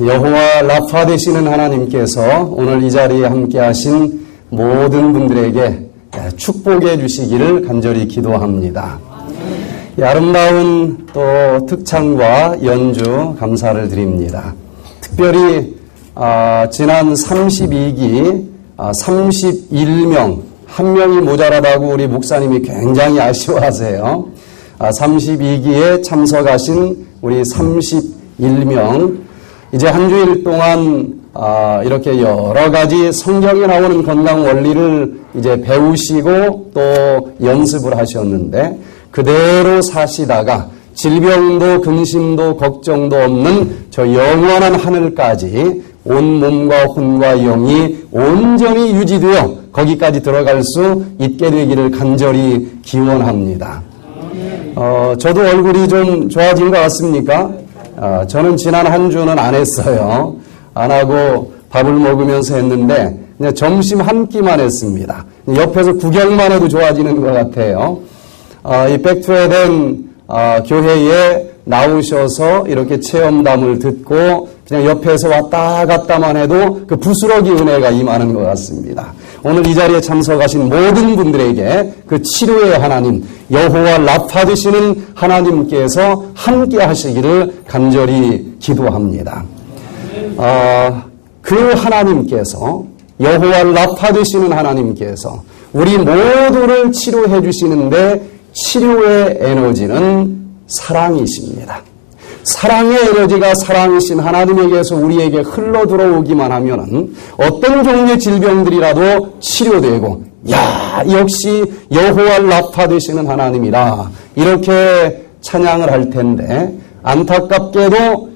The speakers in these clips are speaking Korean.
여호와 라파 되시는 하나님께서 오늘 이 자리에 함께 하신 모든 분들에게 축복해 주시기를 간절히 기도합니다. 아름다운 또 특창과 연주 감사를 드립니다. 특별히 지난 32기 31명, 한 명이 모자라다고 우리 목사님이 굉장히 아쉬워하세요. 32기에 참석하신 우리 31명, 이제 한 주일 동안 이렇게 여러 가지 성경에 나오는 건강 원리를 이제 배우시고 또 연습을 하셨는데 그대로 사시다가 질병도 근심도 걱정도 없는 저 영원한 하늘까지 온 몸과 혼과 영이 온전히 유지되어 거기까지 들어갈 수 있게 되기를 간절히 기원합니다. 저도 얼굴이 좀 좋아진 것 같습니까? 저는 지난 한 주는 안 했어요. 안 하고 밥을 먹으면서 했는데 그냥 점심 한 끼만 했습니다. 옆에서 구경만 해도 좋아지는 것 같아요. 이 백투에덴 교회에 나오셔서 이렇게 체험담을 듣고 그냥 옆에서 왔다 갔다만 해도 그 부스러기 은혜가 임하는 것 같습니다. 오늘 이 자리에 참석하신 모든 분들에게 그 치료의 하나님, 여호와 라파 되시는 하나님께서 함께 하시기를 간절히 기도합니다. 그 하나님께서, 여호와 라파 되시는 하나님께서 우리 모두를 치료해 주시는데 치료의 에너지는 사랑이십니다. 사랑의 에너지가 살아계신 하나님에게서 우리에게 흘러 들어오기만 하면은 어떤 종류의 질병들이라도 치료되고, 역시 여호와 라파 되시는 하나님이라 이렇게 찬양을 할 텐데, 안타깝게도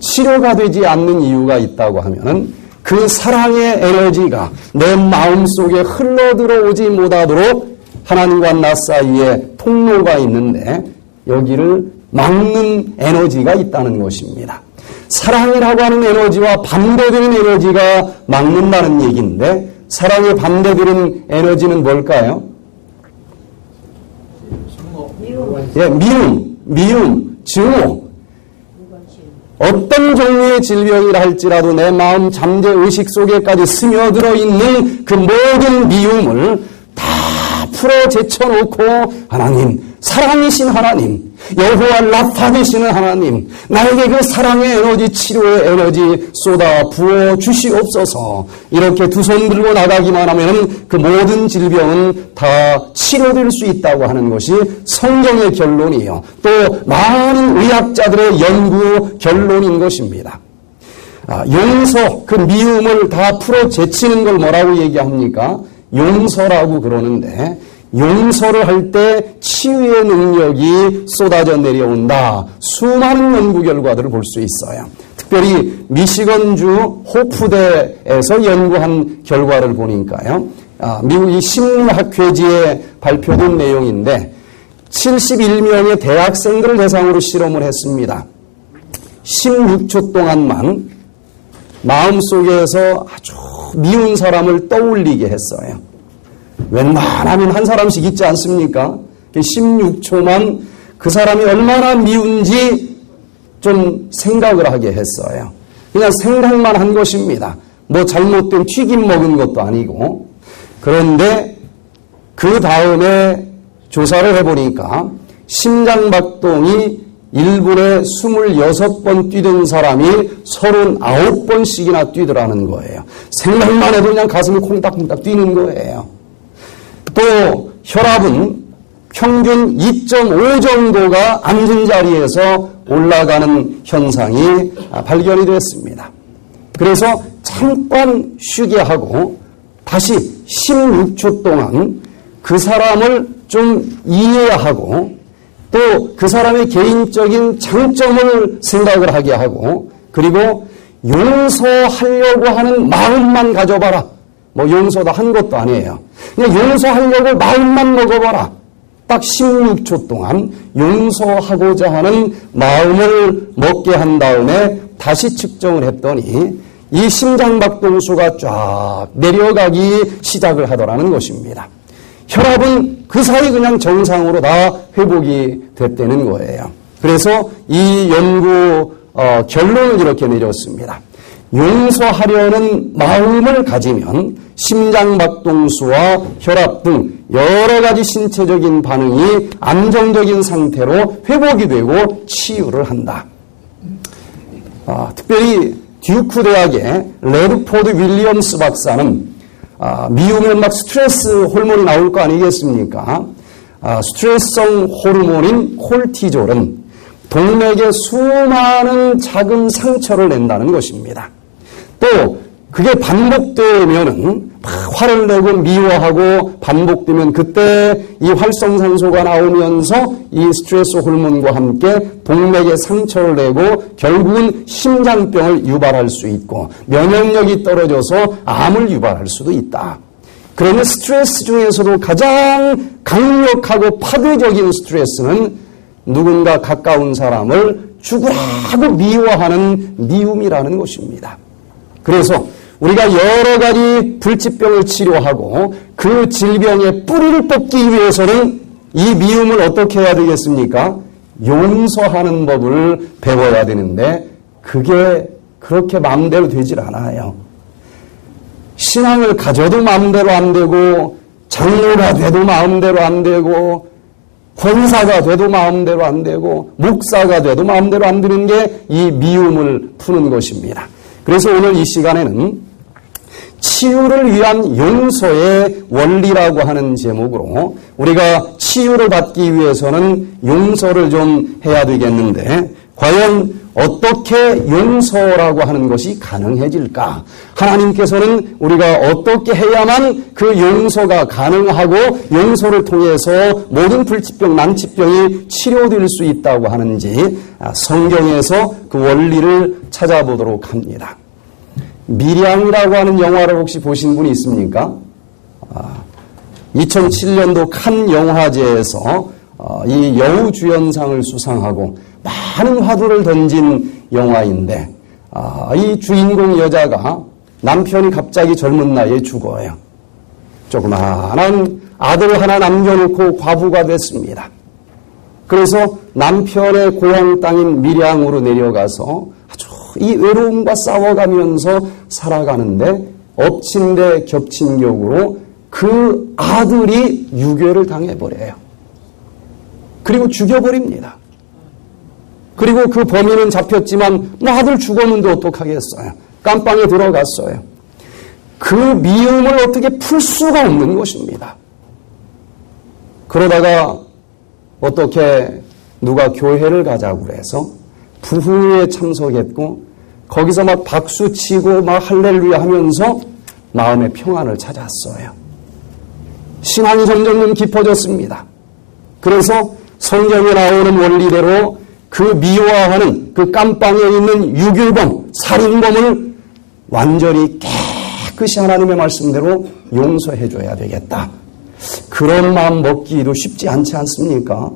치료가 되지 않는 이유가 있다고 하면은 그 사랑의 에너지가 내 마음속에 흘러 들어오지 못하도록 하나님과 나 사이에 통로가 있는데 여기를 막는 에너지가 있다는 것입니다. 사랑이라고 하는 에너지와 반대되는 에너지가 막는다는 얘기인데 사랑에 반대되는 에너지는 뭘까요? 미움, 증오. 어떤 종류의 질병이라 할지라도 내 마음 잠재 의식 속에까지 스며들어 있는 그 모든 미움을 다 풀어 제쳐놓고 하나님, 사랑이신 하나님, 여호와 라파 되시는 하나님, 나에게 그 사랑의 에너지, 치료의 에너지 쏟아 부어 주시옵소서. 이렇게 두 손 들고 나가기만 하면 그 모든 질병은 다 치료될 수 있다고 하는 것이 성경의 결론이에요. 또 많은 의학자들의 연구 결론인 것입니다. 용서, 그 미움을 다 풀어 제치는 걸 뭐라고 얘기합니까? 용서라고 그러는데, 용서를 할 때 치유의 능력이 쏟아져 내려온다. 수많은 연구 결과들을 볼 수 있어요. 특별히 미시건주 호프대에서 연구한 결과를 보니까요. 미국이 심리학회지에 발표된 내용인데 71명의 대학생들을 대상으로 실험을 했습니다. 16초 동안만 마음속에서 아주 미운 사람을 떠올리게 했어요. 웬만하면 한 사람씩 있지 않습니까? 16초만 그 사람이 얼마나 미운지 좀 생각을 하게 했어요. 그냥 생각만 한 것입니다. 뭐 잘못된 튀김 먹은 것도 아니고. 그런데 그 다음에 조사를 해보니까 심장박동이 1분에 26번 뛰던 사람이 39번씩이나 뛰더라는 거예요. 생각만 해도 그냥 가슴이 콩닥콩닥 뛰는 거예요. 또 혈압은 평균 2.5 정도가 앉은 자리에서 올라가는 현상이 발견이 됐습니다. 그래서 잠깐 쉬게 하고 다시 16초 동안 그 사람을 좀 이해하고 또 그 사람의 개인적인 장점을 생각을 하게 하고 그리고 용서하려고 하는 마음만 가져봐라. 뭐 용서도 한 것도 아니에요. 그냥 용서하려고 마음만 먹어봐라. 딱 16초 동안 용서하고자 하는 마음을 먹게 한 다음에 다시 측정을 했더니 이 심장박동수가 쫙 내려가기 시작을 하더라는 것입니다. 혈압은 그 사이 그냥 정상으로 다 회복이 됐다는 거예요. 그래서 이 연구 결론을 이렇게 내렸습니다. 용서하려는 마음을 가지면 심장박동수와 혈압 등 여러 가지 신체적인 반응이 안정적인 상태로 회복이 되고 치유를 한다. 특별히 듀크 대학의 레드포드 윌리엄스 박사는 미우면 막 스트레스 호르몬이 나올 거 아니겠습니까? 스트레스성 호르몬인 콜티졸은 동맥에 수많은 작은 상처를 낸다는 것입니다. 또 그게 반복되면은 화를 내고 미워하고 반복되면 그때 이 활성산소가 나오면서 이 스트레스 호르몬과 함께 동맥에 상처를 내고 결국은 심장병을 유발할 수 있고 면역력이 떨어져서 암을 유발할 수도 있다. 그러면 스트레스 중에서도 가장 강력하고 파괴적인 스트레스는 누군가 가까운 사람을 죽으라고 미워하는 미움이라는 것입니다. 그래서 우리가 여러 가지 불치병을 치료하고 그 질병의 뿌리를 뽑기 위해서는 이 미움을 어떻게 해야 되겠습니까? 용서하는 법을 배워야 되는데 그게 그렇게 마음대로 되질 않아요. 신앙을 가져도 마음대로 안 되고 장로가 돼도 마음대로 안 되고 권사가 돼도 마음대로 안 되고 목사가 돼도 마음대로 안 되는 게 이 미움을 푸는 것입니다. 그래서 오늘 이 시간에는 치유를 위한 용서의 원리라고 하는 제목으로 우리가 치유를 받기 위해서는 용서를 좀 해야 되겠는데 과연 어떻게 용서라고 하는 것이 가능해질까? 하나님께서는 우리가 어떻게 해야만 그 용서가 가능하고 용서를 통해서 모든 불치병, 난치병이 치료될 수 있다고 하는지 성경에서 그 원리를 찾아보도록 합니다. 미량이라고 하는 영화를 혹시 보신 분이 있습니까? 2007년도 칸 영화제에서 이 여우주연상을 수상하고 많은 화두를 던진 영화인데 이 주인공 여자가 남편이 갑자기 젊은 나이에 죽어요. 조그마한 아들 하나 남겨놓고 과부가 됐습니다. 그래서 남편의 고향 땅인 밀양으로 내려가서 아주 이 외로움과 싸워가면서 살아가는데 엎친 데 겹친 격으로 그 아들이 유괴를 당해버려요. 그리고 죽여버립니다. 그리고 그 범인은 잡혔지만 아들 죽었는데 어떡하겠어요. 깜빵에 들어갔어요. 그 미움을 어떻게 풀 수가 없는 것입니다. 그러다가 어떻게 누가 교회를 가자고 그래서 부흥회에 참석했고 거기서 막 박수치고 막 할렐루야 하면서 마음의 평안을 찾았어요. 신앙이 점점 깊어졌습니다. 그래서 성경에 나오는 원리대로 그 미워하는 그 깜빵에 있는 유괴범, 살인범을 완전히 깨끗이 하나님의 말씀대로 용서해줘야 되겠다. 그런 마음 먹기도 쉽지 않지 않습니까?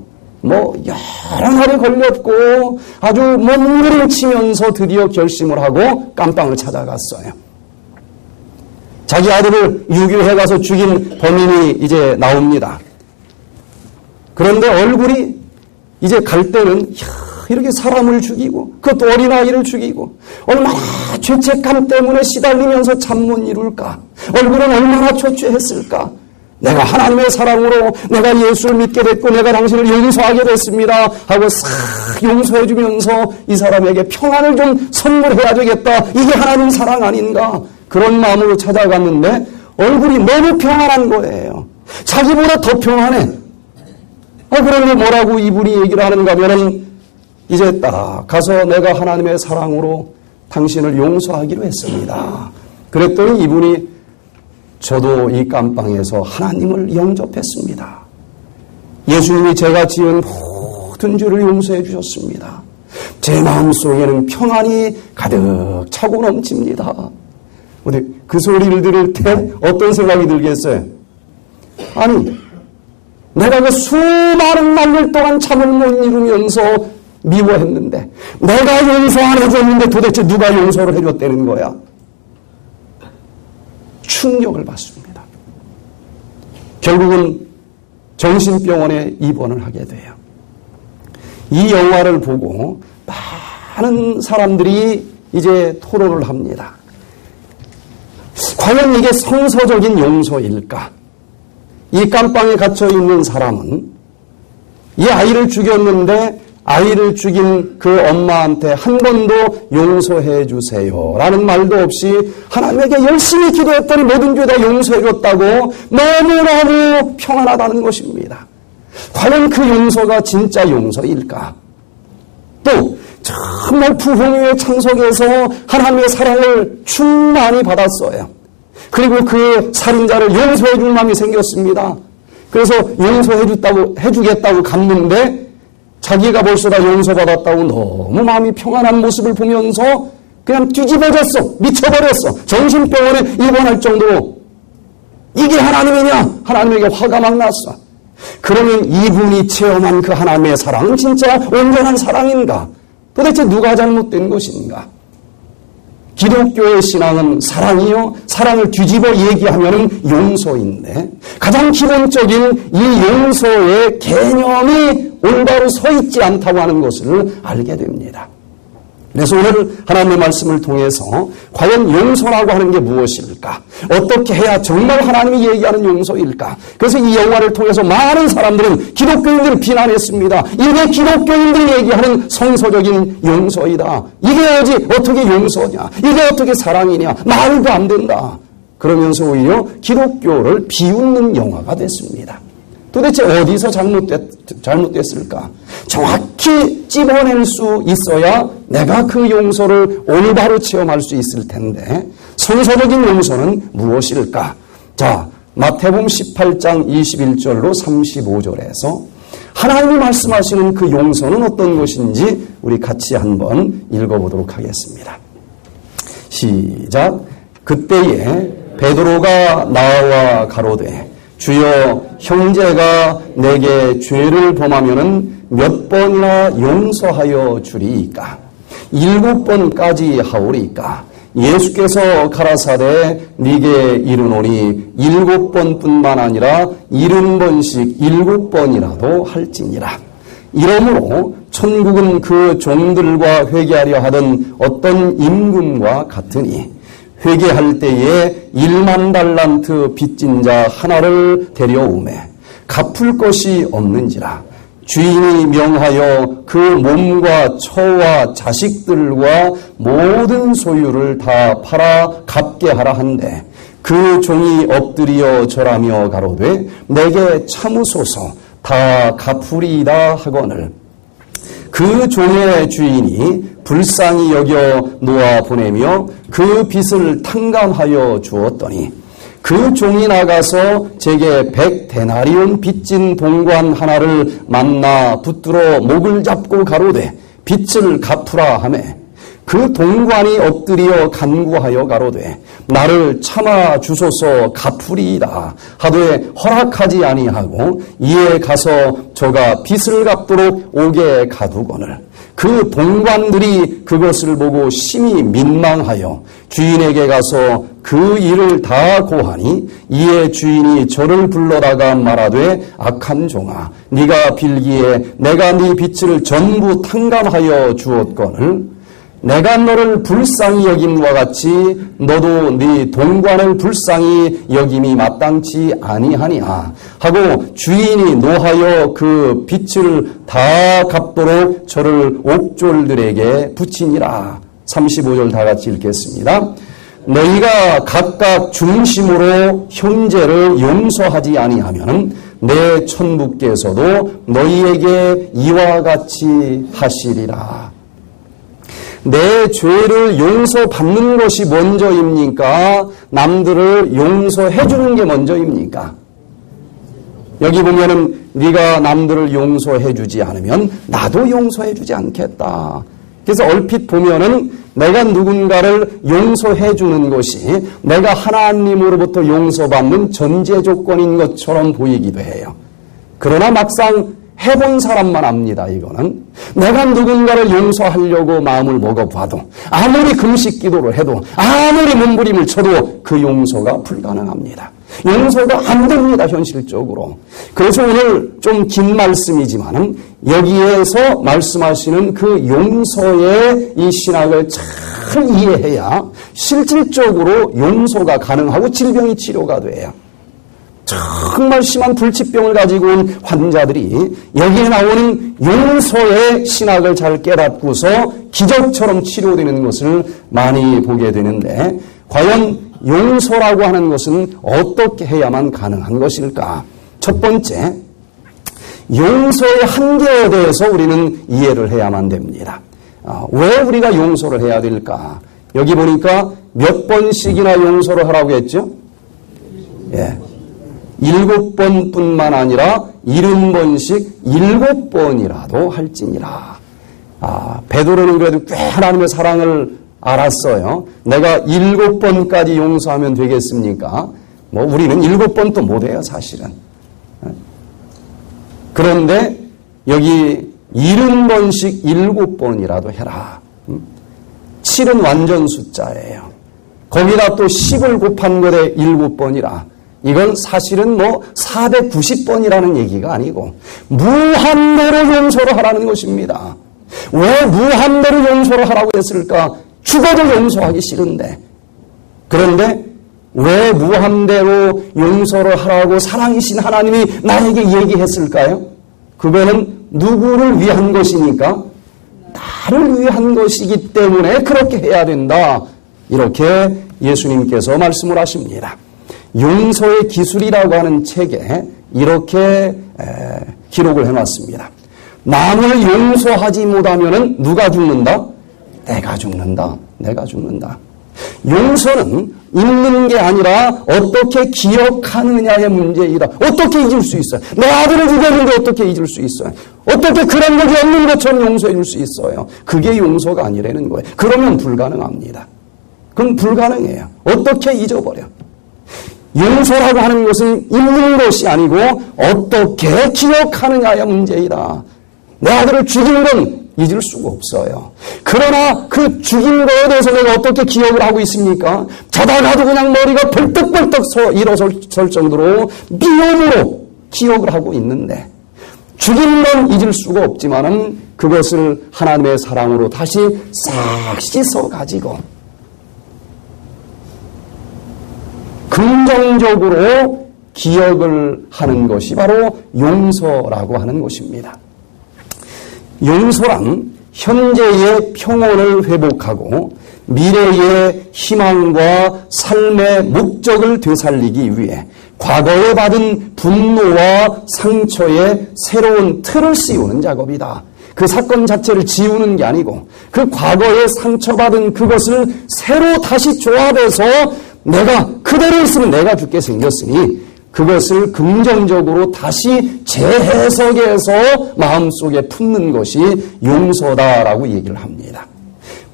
여러 날이 걸렸고 아주 몸부림을 치면서 드디어 결심을 하고 깜빵을 찾아갔어요. 자기 아들을 유괴해가서 죽인 범인이 이제 나옵니다. 그런데 얼굴이 이제 갈 때는 이렇게 사람을 죽이고 그것도 어린아이를 죽이고 얼마나 죄책감 때문에 시달리면서 잠 못 이룰까? 얼굴은 얼마나 초췌했을까? 내가 하나님의 사랑으로 내가 예수를 믿게 됐고 내가 당신을 용서하게 됐습니다 하고 싹 용서해 주면서 이 사람에게 평안을 좀 선물해야 되겠다. 이게 하나님 사랑 아닌가? 그런 마음으로 찾아갔는데 얼굴이 너무 평안한 거예요. 자기보다 더 평안해. 그런데 뭐라고 이분이 얘기를 하는가 하면은 이제 딱 가서 내가 하나님의 사랑으로 당신을 용서하기로 했습니다. 그랬더니 이분이 저도 이 깜빵에서 하나님을 영접했습니다. 예수님이 제가 지은 모든 죄를 용서해 주셨습니다. 제 마음속에는 평안이 가득 차고 넘칩니다. 근데 그 소리를 들을 때 어떤 생각이 들겠어요? 아니, 내가 그 수많은 날들 동안 잠을 못 이루면서 미워했는데 내가 용서 안 해줬는데 도대체 누가 용서를 해줬다는 거야? 충격을 받습니다. 결국은 정신병원에 입원을 하게 돼요. 이 영화를 보고 많은 사람들이 이제 토론을 합니다. 과연 이게 성서적인 용서일까? 이 깜빵에 갇혀 있는 사람은 이 아이를 죽였는데 아이를 죽인 그 엄마한테 한 번도 용서해 주세요 라는 말도 없이 하나님에게 열심히 기도했더니 모든 죄 다 용서해 줬다고 너무너무 평안하다는 것입니다. 과연 그 용서가 진짜 용서일까? 또 정말 부흥의 창석에서 하나님의 사랑을 충만히 받았어요. 그리고 그 살인자를 용서해 줄 마음이 생겼습니다. 그래서 해주겠다고 갔는데 자기가 벌써 다 용서받았다고 너무 마음이 평안한 모습을 보면서 그냥 뒤집어졌어. 미쳐버렸어. 정신병원에 입원할 정도로 이게 하나님이냐? 하나님에게 화가 막 났어. 그러면 이분이 체험한 그 하나님의 사랑은 진짜 온전한 사랑인가? 도대체 누가 잘못된 것인가? 기독교의 신앙은 사랑이요. 사랑을 뒤집어 얘기하면 용서인데 가장 기본적인 이 용서의 개념이 올바로 서 있지 않다고 하는 것을 알게 됩니다. 그래서 오늘 하나님의 말씀을 통해서 과연 용서라고 하는 게 무엇일까? 어떻게 해야 정말 하나님이 얘기하는 용서일까? 그래서 이 영화를 통해서 많은 사람들은 기독교인들을 비난했습니다. 이게 기독교인들이 얘기하는 성서적인 용서이다. 이게 어떻게 용서냐? 이게 어떻게 사랑이냐? 말도 안 된다. 그러면서 오히려 기독교를 비웃는 영화가 됐습니다. 도대체 어디서 잘못됐을까? 정확히 찝어낼 수 있어야 내가 그 용서를 올바로 체험할 수 있을 텐데 성서적인 용서는 무엇일까? 자, 마태복음 18장 21절로 35절에서 하나님이 말씀하시는 그 용서는 어떤 것인지 우리 같이 한번 읽어보도록 하겠습니다. 시작. 그때에 베드로가 나와 가로되 주여 형제가 내게 죄를 범하면은 몇 번이나 용서하여 주리이까? 7번까지 하오리이까? 예수께서 가라사대 네게 이르노니 7번뿐만 아니라 70번씩 7번이라도 할지니라. 이러므로 천국은 그 종들과 회개하려 하던 어떤 임금과 같으니 회개할 때에 1만 달란트 빚진 자 하나를 데려오매 갚을 것이 없는지라. 주인이 명하여 그 몸과 처와 자식들과 모든 소유를 다 팔아 갚게 하라 한데 그 종이 엎드려 절하며 가로되 내게 참으소서 다 갚으리이다 하거늘 그 종의 주인이 불쌍히 여겨 놓아 보내며 그 빚을 탕감하여 주었더니 그 종이 나가서 제게 100데나리온 빚진 동관 하나를 만나 붙들어 목을 잡고 가로되 빚을 갚으라 하매 그 동관이 엎드려 간구하여 가로되 나를 참아 주소서 갚으리이다 하되 허락하지 아니하고 이에 가서 저가 빚을 갚도록 옥에 가두거늘 그 동관들이 그것을 보고 심히 민망하여 주인에게 가서 그 일을 다 고하니 이에 주인이 저를 불러다가 말하되 악한 종아 네가 빌기에 내가 네 빚을 전부 탕감하여 주었거늘 내가 너를 불쌍히 여김과 같이 너도 네 동관을 불쌍히 여김이 마땅치 아니하니라 하고 주인이 노하여 그 빚을 다 갚도록 저를 옥졸들에게 붙이니라. 35절 다 같이 읽겠습니다. 너희가 각각 중심으로 형제를 용서하지 아니하면 내 천부께서도 너희에게 이와 같이 하시리라. 내 죄를 용서받는 것이 먼저입니까? 남들을 용서해 주는 게 먼저입니까? 여기 보면은 네가 남들을 용서해 주지 않으면 나도 용서해 주지 않겠다. 그래서 얼핏 보면은 내가 누군가를 용서해 주는 것이 내가 하나님으로부터 용서받는 전제 조건인 것처럼 보이기도 해요. 그러나 막상 해본 사람만 압니다. 이거는 내가 누군가를 용서하려고 마음을 먹어봐도 아무리 금식 기도를 해도 아무리 몸부림을 쳐도 그 용서가 불가능합니다. 용서가 안 됩니다, 현실적으로. 그래서 오늘 좀 긴 말씀이지만은 여기에서 말씀하시는 그 용서의 이 신학을 잘 이해해야 실질적으로 용서가 가능하고 질병이 치료가 돼요. 정말 심한 불치병을 가지고 온 환자들이 여기에 나오는 용서의 신학을 잘 깨닫고서 기적처럼 치료되는 것을 많이 보게 되는데, 과연 용서라고 하는 것은 어떻게 해야만 가능한 것일까? 첫 번째, 용서의 한계에 대해서 우리는 이해를 해야만 됩니다. 왜 우리가 용서를 해야 될까? 여기 보니까 몇 번씩이나 용서를 하라고 했죠? 예. 7번뿐만 아니라 70번씩 7번이라도 할지니라. 베드로는 그래도 꽤 하나님의 사랑을 알았어요. 내가 7번까지 용서하면 되겠습니까? 우리는 7번도 못해요, 사실은. 그런데 여기 70번씩 7번이라도 해라. 7은 완전 숫자예요. 거기다 또 10을 곱한 것에 7번이라. 이건 사실은 490번이라는 얘기가 아니고 무한대로 용서를 하라는 것입니다. 왜 무한대로 용서를 하라고 했을까? 죽어도 용서하기 싫은데. 그런데 왜 무한대로 용서를 하라고 사랑이신 하나님이 나에게 얘기했을까요? 그거는 누구를 위한 것이니까? 나를 위한 것이기 때문에 그렇게 해야 된다. 이렇게 예수님께서 말씀을 하십니다. 용서의 기술이라고 하는 책에 이렇게 기록을 해놨습니다. 남을 용서하지 못하면 누가 죽는다? 내가 죽는다. 내가 죽는다. 용서는 잊는 게 아니라 어떻게 기억하느냐의 문제이다. 어떻게 잊을 수 있어요? 내 아들을 죽였는데 어떻게 잊을 수 있어요? 어떻게 그런 적이 없는 것처럼 용서해 줄 수 있어요? 그게 용서가 아니라는 거예요. 그러면 불가능합니다. 그건 불가능해요. 어떻게 잊어버려? 용서라고 하는 것은 잊는 것이 아니고 어떻게 기억하느냐의 문제이다. 내 아들을 죽인 건 잊을 수가 없어요. 그러나 그 죽인 거에 대해서 내가 어떻게 기억을 하고 있습니까? 자다가도 그냥 머리가 벌떡벌떡 일어설 정도로 미움으로 기억을 하고 있는데, 죽인 건 잊을 수가 없지만은 그것을 하나님의 사랑으로 다시 싹 씻어가지고 긍정적으로 기억을 하는 것이 바로 용서라고 하는 것입니다. 용서란 현재의 평온을 회복하고 미래의 희망과 삶의 목적을 되살리기 위해 과거에 받은 분노와 상처에 새로운 틀을 씌우는 작업이다. 그 사건 자체를 지우는 게 아니고 그 과거에 상처받은 그것을 새로 다시 조합해서 내가 그대로 있으면 내가 죽게 생겼으니 그것을 긍정적으로 다시 재해석해서 마음속에 품는 것이 용서다라고 얘기를 합니다.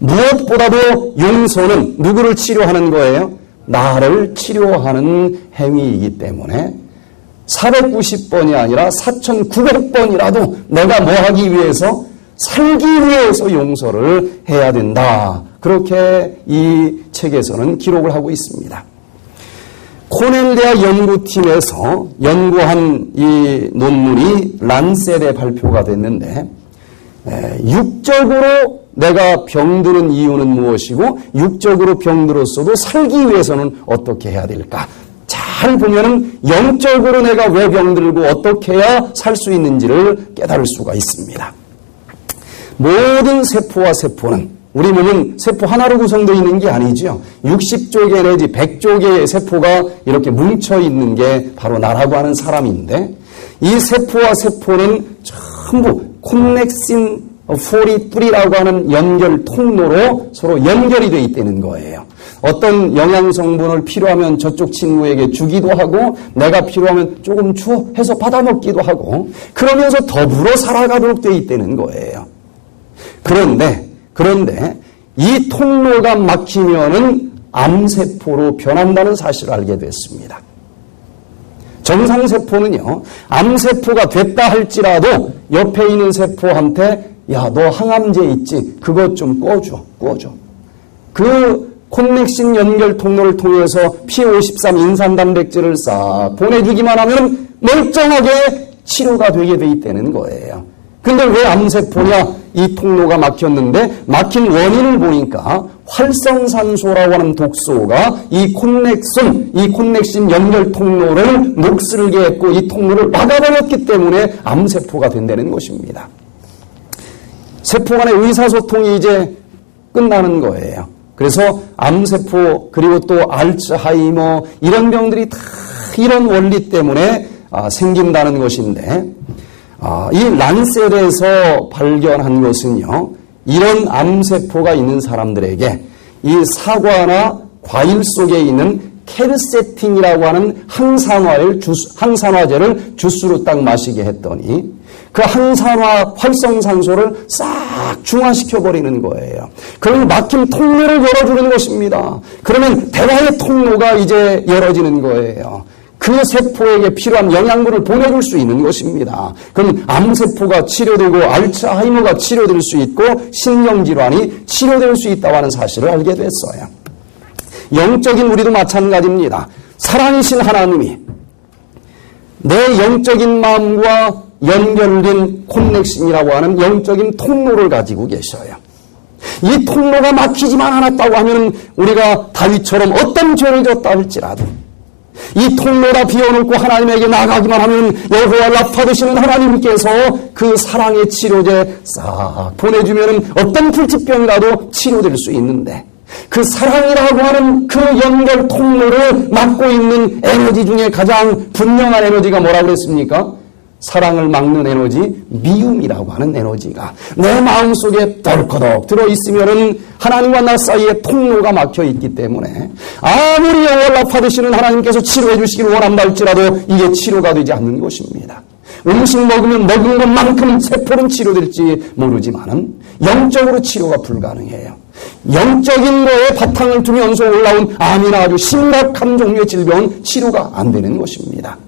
무엇보다도 용서는 누구를 치료하는 거예요? 나를 치료하는 행위이기 때문에 490번이 아니라 4900번이라도 내가 뭐 하기 위해서? 살기 위해서 용서를 해야 된다. 그렇게 이 책에서는 기록을 하고 있습니다. 코넬 대학 연구팀에서 연구한 이 논문이 란셋에 발표가 됐는데, 육적으로 내가 병드는 이유는 무엇이고 육적으로 병들었어도 살기 위해서는 어떻게 해야 될까? 잘 보면은 영적으로 내가 왜 병들고 어떻게 해야 살 수 있는지를 깨달을 수가 있습니다. 모든 세포와 세포는, 우리 몸은 세포 하나로 구성되어 있는 게 아니죠. 60조개 내지 100조개의 세포가 이렇게 뭉쳐 있는 게 바로 나라고 하는 사람인데, 이 세포와 세포는 전부 콘넥신 43라고 하는 연결 통로로 서로 연결이 되어 있다는 거예요. 어떤 영양성분을 필요하면 저쪽 친구에게 주기도 하고 내가 필요하면 조금 줘 해서 받아먹기도 하고 그러면서 더불어 살아가도록 되어 있다는 거예요. 그런데 이 통로가 막히면은 암세포로 변한다는 사실을 알게 됐습니다. 정상세포는요, 암세포가 됐다 할지라도 옆에 있는 세포한테 야, 너 항암제 있지? 그것 좀 꺼줘. 그 콘넥신 연결 통로를 통해서 P53 인산단백질을 싹 보내주기만 하면 멀쩡하게 치료가 되게 돼 있다는 거예요. 근데 왜 암세포냐? 이 통로가 막혔는데 막힌 원인을 보니까 활성산소라고 하는 독소가 이 콘넥신 연결 통로를 녹슬게 했고 이 통로를 막아버렸기 때문에 암세포가 된다는 것입니다. 세포 간의 의사소통이 이제 끝나는 거예요. 그래서 암세포 그리고 또 알츠하이머 이런 병들이 다 이런 원리 때문에 생긴다는 것인데 이 란셀에서 발견한 것은요. 이런 암세포가 있는 사람들에게 이 사과나 과일 속에 있는 케르세틴이라고 하는 항산화제를 주스로 딱 마시게 했더니 그 항산화 활성산소를 싹 중화시켜버리는 거예요. 그러면 막힌 통로를 열어주는 것입니다. 그러면 대화의 통로가 이제 열어지는 거예요. 그 세포에게 필요한 영양분을 보내줄 수 있는 것입니다. 그럼 암세포가 치료되고 알츠하이머가 치료될 수 있고 신경질환이 치료될 수 있다고 하는 사실을 알게 됐어요. 영적인 우리도 마찬가지입니다. 사랑이신 하나님이 내 영적인 마음과 연결된 콘넥션이라고 하는 영적인 통로를 가지고 계셔요. 이 통로가 막히지만 않았다고 하면 우리가 다윗처럼 어떤 죄를 졌다 할지라도 이 통로가 비워놓고 하나님에게 나가기만 하면 여호와 라파 되시는 하나님께서 그 사랑의 치료제 싹 보내주면 어떤 불치병이라도 치료될 수 있는데 그 사랑이라고 하는 그 연결 통로를 막고 있는 에너지 중에 가장 분명한 에너지가 뭐라고 그랬습니까? 사랑을 막는 에너지, 미움이라고 하는 에너지가 내 마음속에 덜커덕 들어있으면 하나님과 나 사이에 통로가 막혀있기 때문에 아무리 여호와 받으시는 하나님께서 치료해 주시길 원한다 할지라도 이게 치료가 되지 않는 것입니다. 음식 먹으면 먹은 것만큼 세포는 치료될지 모르지만은 영적으로 치료가 불가능해요. 영적인 거에 바탕을 두면서 올라온 암이나 아주 심각한 종류의 질병은 치료가 안 되는 것입니다.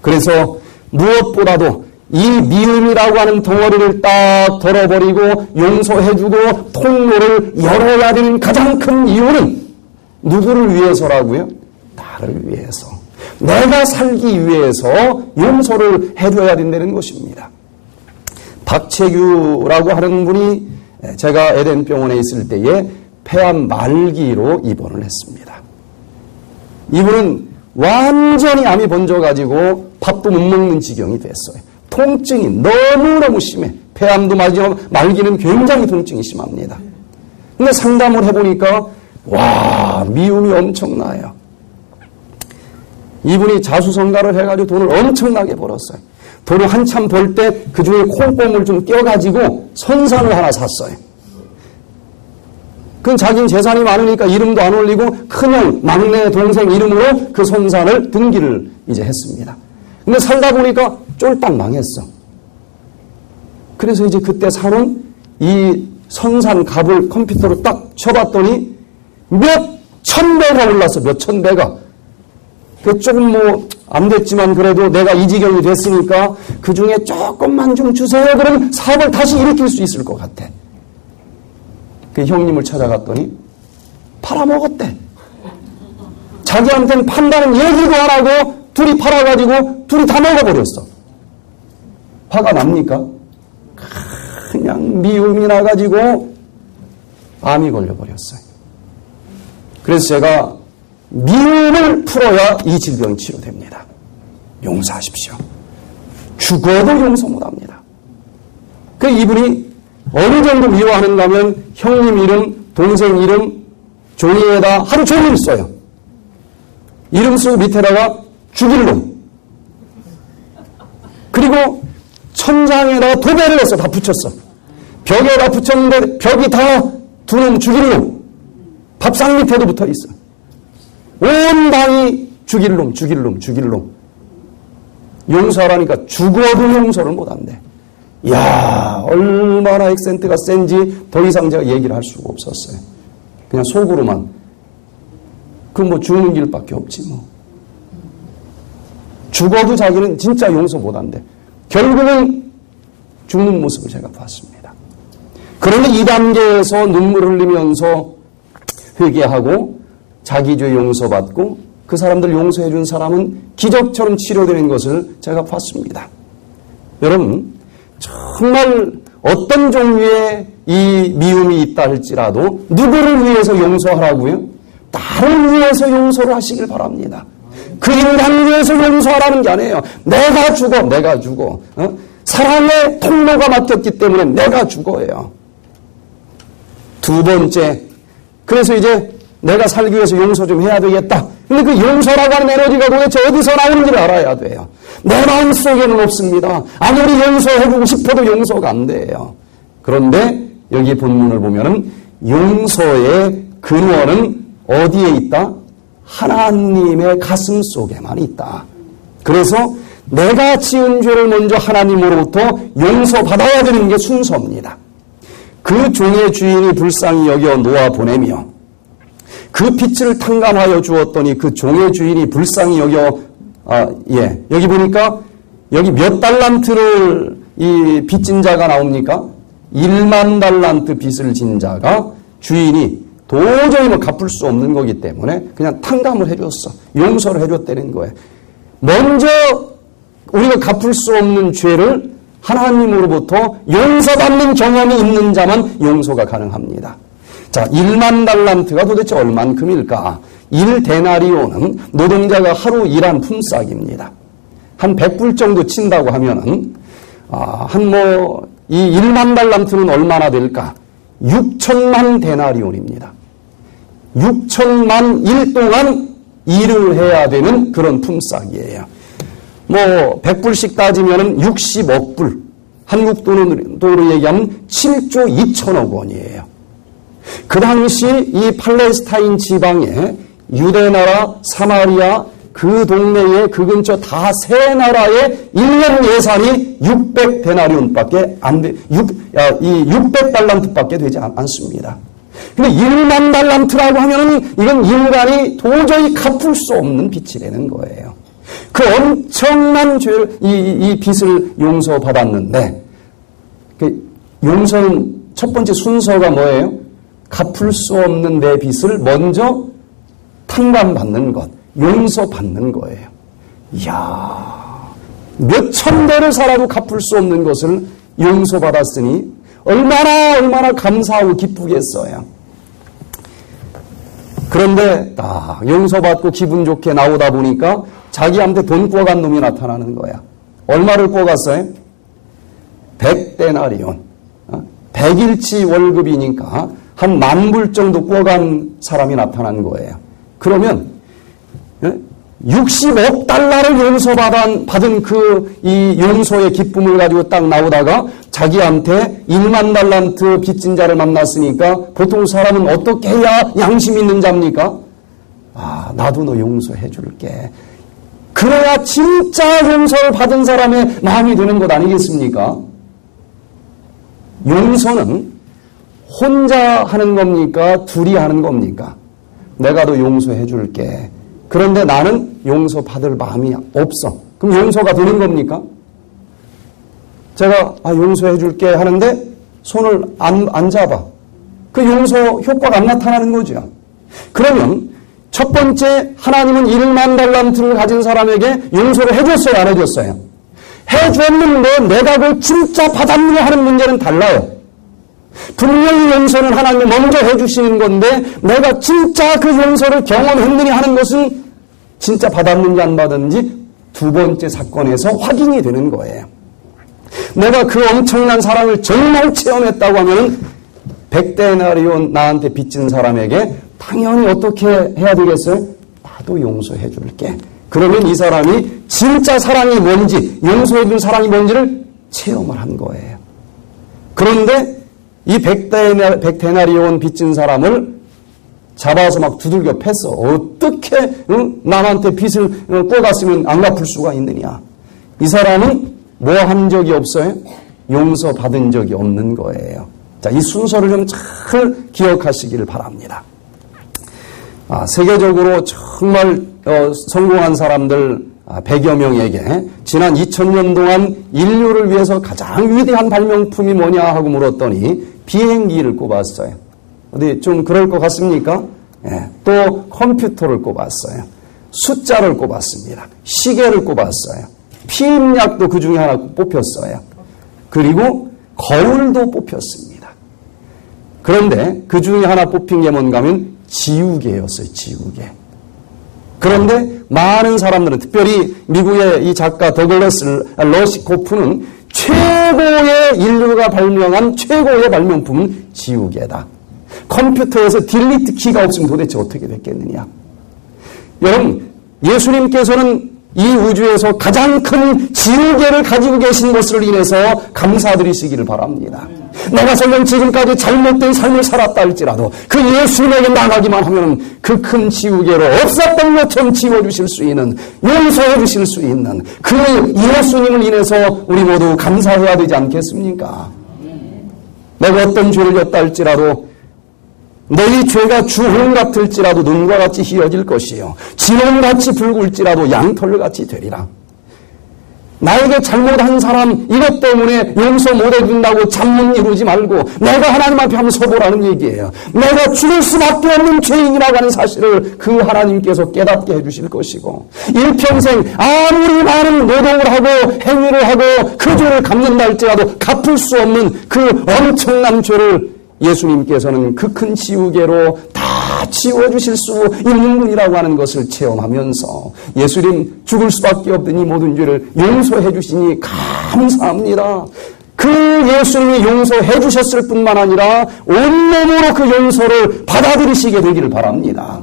그래서 무엇보다도 이 미움이라고 하는 덩어리를 딱 덜어버리고 용서해주고 통로를 열어야 되는 가장 큰 이유는 누구를 위해서라고요? 나를 위해서. 내가 살기 위해서 용서를 해줘야 된다는 것입니다. 박채규라고 하는 분이 제가 에덴병원에 있을 때에 폐암 말기로 입원을 했습니다. 이분은 완전히 암이 번져가지고 밥도 못 먹는 지경이 됐어요. 통증이 너무너무 심해. 폐암도 말기는 굉장히 통증이 심합니다. 근데 상담을 해보니까 와, 미움이 엄청나요. 이분이 자수성가를 해가지고 돈을 엄청나게 벌었어요. 돈을 한참 벌 때 그 중에 콩고물 좀 껴가지고 선산을 하나 샀어요. 그건 자기는 재산이 많으니까 이름도 안 올리고 큰형, 막내 동생 이름으로 그 선산을 등기를 이제 했습니다. 근데 살다 보니까 쫄딱 망했어. 그래서 이제 그때 사는 이 선산 값을 컴퓨터로 딱 쳐봤더니 몇 천 배가 올랐어. 몇 천 배가. 조금 안 됐지만 그래도 내가 이 지경이 됐으니까 그 중에 조금만 좀 주세요. 그러면 사업을 다시 일으킬 수 있을 것 같아. 그 형님을 찾아갔더니 팔아먹었대. 자기한테는 판다는 얘기도 안 하고 둘이 팔아가지고 둘이 다 먹어버렸어. 화가 납니까? 그냥 미움이 나가지고 암이 걸려버렸어요. 그래서 제가 미움을 풀어야 이 질병이 치료됩니다. 용서하십시오. 죽어도 용서 못합니다. 그 이분이 어느 정도 미워하는가 하면 형님 이름, 동생 이름 종이에다 하루 종일 써요. 이름 쓰고 밑에다가 죽일 놈. 그리고 천장에다가 도배를 해서 다 붙였어. 벽에다 붙였는데 벽이 다 두 놈 죽일 놈. 밥상 밑에도 붙어 있어. 온 방이 죽일 놈, 죽일 놈, 죽일 놈. 용서하라니까 죽어도 용서를 못한대. 이야, 얼마나 액센트가 센지 더 이상 제가 얘기를 할 수가 없었어요. 그냥 속으로만. 죽는 길밖에 없지 뭐. 죽어도 자기는 진짜 용서 못한대. 결국은 죽는 모습을 제가 봤습니다. 그런데 이 단계에서 눈물 흘리면서 회개하고 자기 죄 용서받고 그 사람들 용서해 준 사람은 기적처럼 치료되는 것을 제가 봤습니다. 여러분, 정말 어떤 종류의 이 미움이 있다 할지라도 누구를 위해서 용서하라고요? 나를 위해서 용서를 하시길 바랍니다. 그 인간을 위해서 용서하라는 게 아니에요. 내가 죽어. 사랑의 통로가 막혔기 때문에 내가 죽어요. 두 번째, 그래서 이제 내가 살기 위해서 용서 좀 해야 되겠다. 근데 그 용서라고 하는 에너지가 도대체 어디서 나오는지를 알아야 돼요. 내 마음속에는 없습니다. 아무리 용서해주고 싶어도 용서가 안 돼요. 그런데 여기 본문을 보면은 용서의 근원은 어디에 있다? 하나님의 가슴 속에만 있다. 그래서 내가 지은 죄를 먼저 하나님으로부터 용서받아야 되는 게 순서입니다. 그 종의 주인이 불쌍히 여겨 놓아 보내며 그 빚을 탕감하여 주었더니 그 종의 주인이 불쌍히 여겨 여기 보니까 여기 몇 달란트를 이 빚진 자가 나옵니까? 1만 달란트 빚을 진 자가 주인이 도저히 갚을 수 없는 거기 때문에 그냥 탕감을 해줬어. 용서를 해줬다는 거예요. 먼저 우리가 갚을 수 없는 죄를 하나님으로부터 용서받는 경험이 있는 자만 용서가 가능합니다. 자, 1만 달란트가 도대체 얼만큼일까? 1데나리온은 노동자가 하루 일한 품삯입니다. 한 100불 정도 친다고 하면은 이 1만 달란트는 얼마나 될까? 6천만 데나리온입니다. 6천만 일 동안 일을 해야 되는 그런 품삯이에요. 100불씩 따지면 60억 불, 한국 돈으로 얘기하면 7조 2천억 원이에요. 그 당시 이 팔레스타인 지방에 유대나라, 사마리아, 그 동네에 그 근처 다 세 나라의 1년 예산이 600데나리온밖에 안 돼, 600달란트밖에 되지 않습니다. 근데 1만 달란트라고 하면은 이건 인간이 도저히 갚을 수 없는 빚이 되는 거예요. 그 엄청난 죄를, 이 빚을 용서받았는데, 그 용서는 첫 번째 순서가 뭐예요? 갚을 수 없는 내 빚을 먼저 탕감받는 것, 용서받는 거예요. 이야, 몇천 배를 살아도 갚을 수 없는 것을 용서받았으니 얼마나 감사하고 기쁘겠어요. 그런데 딱 용서받고 기분 좋게 나오다 보니까 자기한테 돈 꿔간 놈이 나타나는 거야. 얼마를 꿔갔어요? 100데나리온. 100일치 월급이니까 한 10,000불 정도 꿔간 사람이 나타난 거예요. 그러면 60억 달러를 용서받은 이 용서의 기쁨을 가지고 딱 나오다가 자기한테 1만 달란트 빚진 자를 만났으니까 보통 사람은 어떻게 해야 양심 있는 자입니까? 나도 너 용서해 줄게. 그래야 진짜 용서를 받은 사람의 마음이 되는 것 아니겠습니까? 용서는 혼자 하는 겁니까? 둘이 하는 겁니까? 내가 너 용서해 줄게. 그런데 나는 용서받을 마음이 없어. 그럼 용서가 되는 겁니까? 제가 용서해 줄게 하는데 손을 안 잡아. 그 용서 효과가 안 나타나는 거죠. 그러면 첫 번째, 하나님은 1만 달란트를 가진 사람에게 용서를 해줬어요, 안 해줬어요? 해줬는데 내가 그걸 진짜 받았느냐 하는 문제는 달라요. 분명히 용서는 하나님이 먼저 해주시는 건데 내가 진짜 그 용서를 경험했느냐 하는 것은 진짜 받았는지 안 받았는지 두 번째 사건에서 확인이 되는 거예요. 내가 그 엄청난 사랑을 정말 체험했다고 하면 100데나리온 나한테 빚진 사람에게 당연히 어떻게 해야 되겠어요? 나도 용서해 줄게. 그러면 이 사람이 진짜 사랑이 뭔지, 용서해 줄 사랑이 뭔지를 체험을 한 거예요. 그런데 이 100데나리온 빚진 사람을 잡아서 막 두들겨 팼어. 어떻게 남한테 빚을 꿔갔으면 안 갚을 수가 있느냐. 이 사람은 뭐 한 적이 없어요? 용서받은 적이 없는 거예요. 자, 이 순서를 좀 잘 기억하시기를 바랍니다. 세계적으로 정말 성공한 사람들 100여 명에게 지난 2000년 동안 인류를 위해서 가장 위대한 발명품이 뭐냐 하고 물었더니 비행기를 꼽았어요. 어디 좀 그럴 것 같습니까? 또 컴퓨터를 꼽았어요. 숫자를 꼽았습니다. 시계를 꼽았어요. 피임약도 그 중에 하나 뽑혔어요. 그리고 거울도 뽑혔습니다. 그런데 그 중에 하나 뽑힌 게 뭔가 하면 지우개였어요. 지우개. 그런데 많은 사람들은, 특별히 미국의 이 작가 더글래스 러시코프는 최고의 인류가 발명한 최고의 발명품은 지우개다. 컴퓨터에서 딜리트 키가 없으면 도대체 어떻게 됐겠느냐. 여러분, 예수님께서는 이 우주에서 가장 큰 지우개를 가지고 계신 것을 인해서 감사드리시기를 바랍니다. 내가 설령 지금까지 잘못된 삶을 살았다 할지라도 그 예수님에게 나가기만 하면 그 큰 지우개로 없었던 것처럼 지워주실 수 있는, 용서해 주실 수 있는 그 예수님을 인해서 우리 모두 감사해야 되지 않겠습니까? 내가 어떤 죄를 졌다 할지라도 너희 죄가 주홍 같을지라도 눈과 같이 희어질 것이요 진홍같이 붉을지라도 양털같이 되리라. 나에게 잘못한 사람 이것 때문에 용서 못해준다고 잡문 이루지 말고 내가 하나님 앞에 한번 서보라는 얘기예요. 내가 죽을 수밖에 없는 죄인이라고 하는 사실을 그 하나님께서 깨닫게 해주실 것이고, 일평생 아무리 많은 노동을 하고 행위를 하고 그 죄를 갚는다 할지라도 갚을 수 없는 그 엄청난 죄를 예수님께서는 그 큰 지우개로 다 지워주실 수 있는 분이라고 하는 것을 체험하면서 예수님 죽을 수밖에 없던 이 모든 죄를 용서해 주시니 감사합니다. 그 예수님이 용서해 주셨을 뿐만 아니라 온몸으로 그 용서를 받아들이시게 되기를 바랍니다.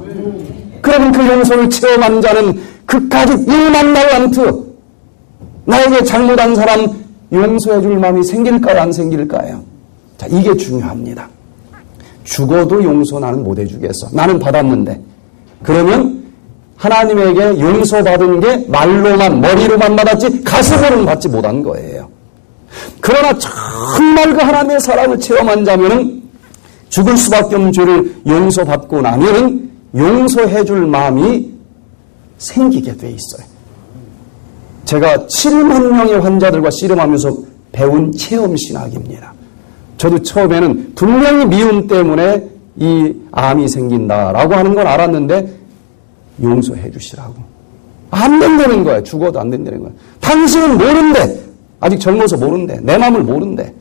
그러면 그 용서를 체험한 자는 그까지 1만 달란트 나에게 잘못한 사람 용서해 줄 마음이 생길까요? 안 생길까요? 자, 이게 중요합니다. 죽어도 용서 나는 못 해주겠어. 나는 받았는데. 그러면 하나님에게 용서받은 게 말로만, 머리로만 받았지 가슴으로는 받지 못한 거예요. 그러나 정말 그 하나님의 사랑을 체험한 자면은 죽을 수밖에 없는 죄를 용서받고 나면은 용서해 줄 마음이 생기게 돼 있어요. 제가 7만 명의 환자들과 씨름하면서 배운 체험신학입니다. 저도 처음에는 분명히 미움 때문에 이 암이 생긴다라고 하는 건 알았는데 용서해 주시라고. 안 된다는 거예요. 죽어도 안 된다는 거예요. 당신은 모른대. 아직 젊어서 모른대. 내 마음을 모른대.